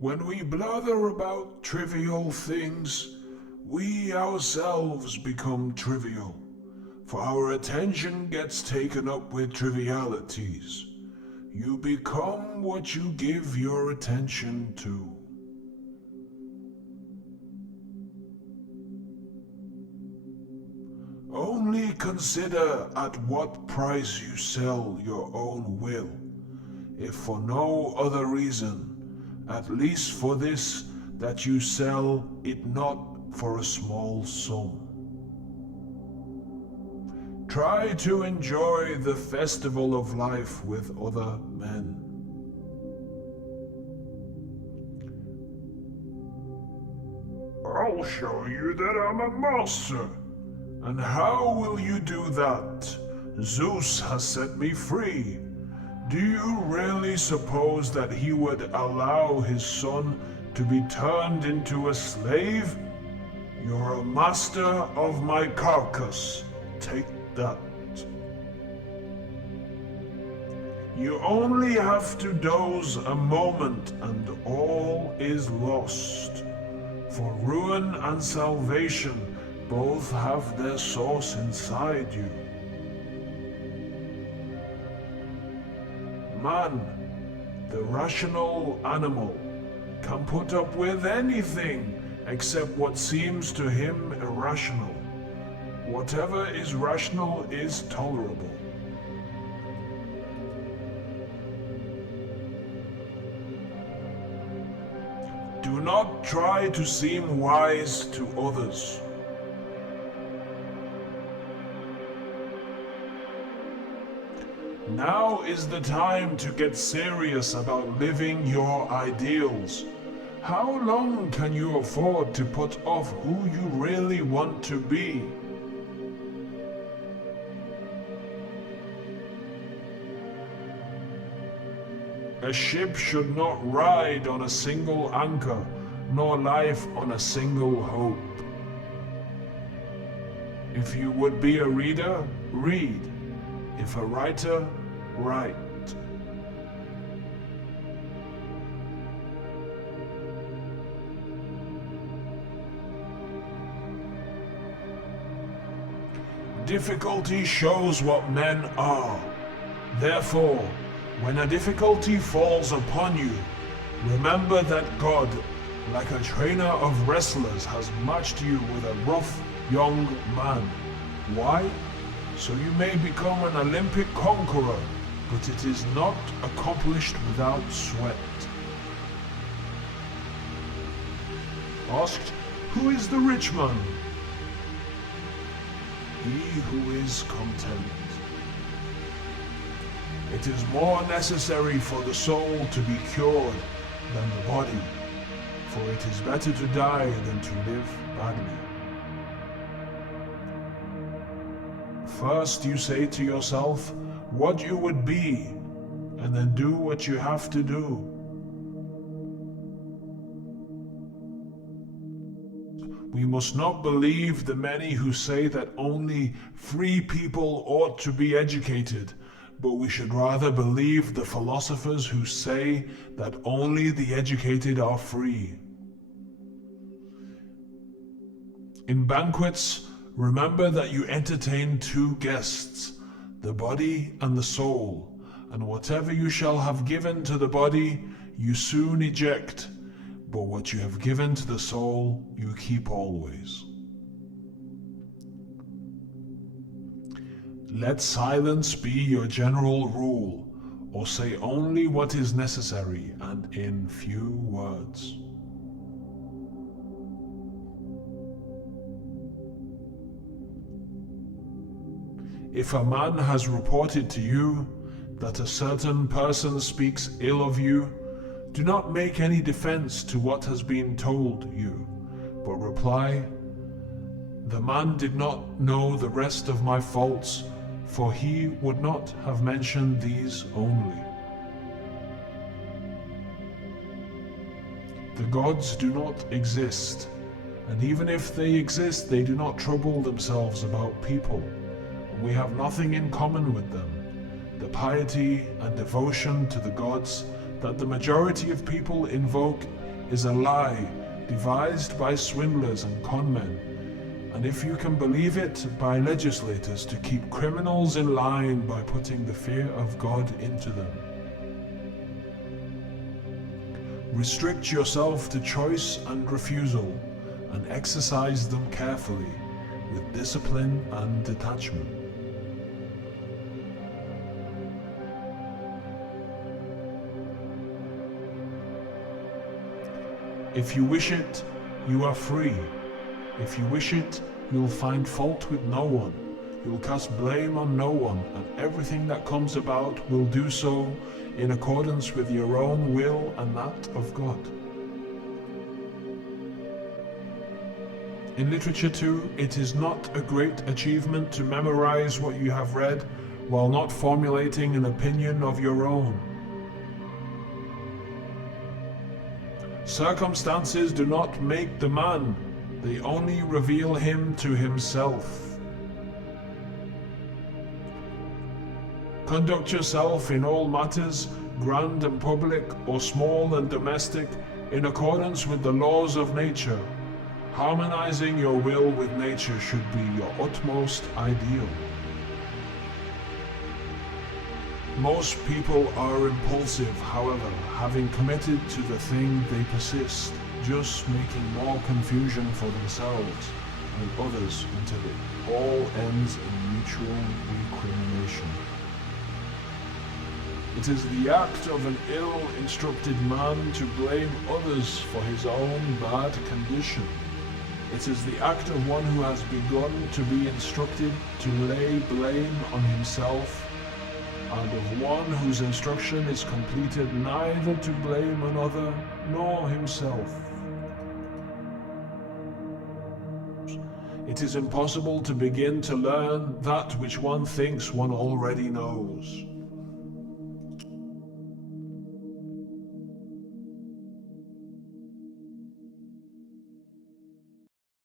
When we blather about trivial things, we ourselves become trivial, for our attention gets taken up with trivialities. You become what you give your attention to. Only consider at what price you sell your own will, if for no other reason, at least for this, that you sell it not for a small sum. Try to enjoy the festival of life with other men. I'll show you that I'm a master. And how will you do that? Zeus has set me free. Do you really suppose that he would allow his son to be turned into a slave? You're a master of my carcass. Take that. You only have to doze a moment and all is lost. For ruin and salvation both have their source inside you. Man, the rational animal, can put up with anything except what seems to him irrational. Whatever is rational is tolerable. Do not try to seem wise to others. Now is the time to get serious about living your ideals. How long can you afford to put off who you really want to be? A ship should not ride on a single anchor, nor life on a single hope. If you would be a reader, read. If a writer, write. Difficulty shows what men are. Therefore, when a difficulty falls upon you, remember that God, like a trainer of wrestlers, has matched you with a rough young man. Why? So you may become an Olympic conqueror, but it is not accomplished without sweat. Asked, who is the rich man? He who is content. It is more necessary for the soul to be cured than the body, for it is better to die than to live badly. First you say to yourself what you would be, and then do what you have to do. We must not believe the many who say that only free people ought to be educated, but we should rather believe the philosophers who say that only the educated are free. In banquets, remember that you entertain two guests, the body and the soul, and whatever you shall have given to the body, you soon eject, but what you have given to the soul, you keep always. Let silence be your general rule, or say only what is necessary and in few words. If a man has reported to you that a certain person speaks ill of you, do not make any defense to what has been told you, but reply, "The man did not know the rest of my faults, for he would not have mentioned these only." The gods do not exist, and even if they exist, they do not trouble themselves about people. We have nothing in common with them. The piety and devotion to the gods that the majority of people invoke is a lie devised by swindlers and conmen, and if you can believe it, by legislators to keep criminals in line by putting the fear of God into them. Restrict yourself to choice and refusal, and exercise them carefully, with discipline and detachment. If you wish it, you are free. If you wish it, you'll find fault with no one. You'll cast blame on no one, and everything that comes about will do so in accordance with your own will and that of God. In literature too, it is not a great achievement to memorize what you have read while not formulating an opinion of your own. Circumstances do not make the man, they only reveal him to himself. Conduct yourself in all matters, grand and public, or small and domestic, in accordance with the laws of nature. Harmonizing your will with nature should be your utmost ideal. Most people are impulsive, however, having committed to the thing they persist, just making more confusion for themselves and others until it all ends in mutual recrimination. It is the act of an ill-instructed man to blame others for his own bad condition. It is the act of one who has begun to be instructed to lay blame on himself, and of one whose instruction is completed neither to blame another nor himself. It is impossible to begin to learn that which one thinks one already knows.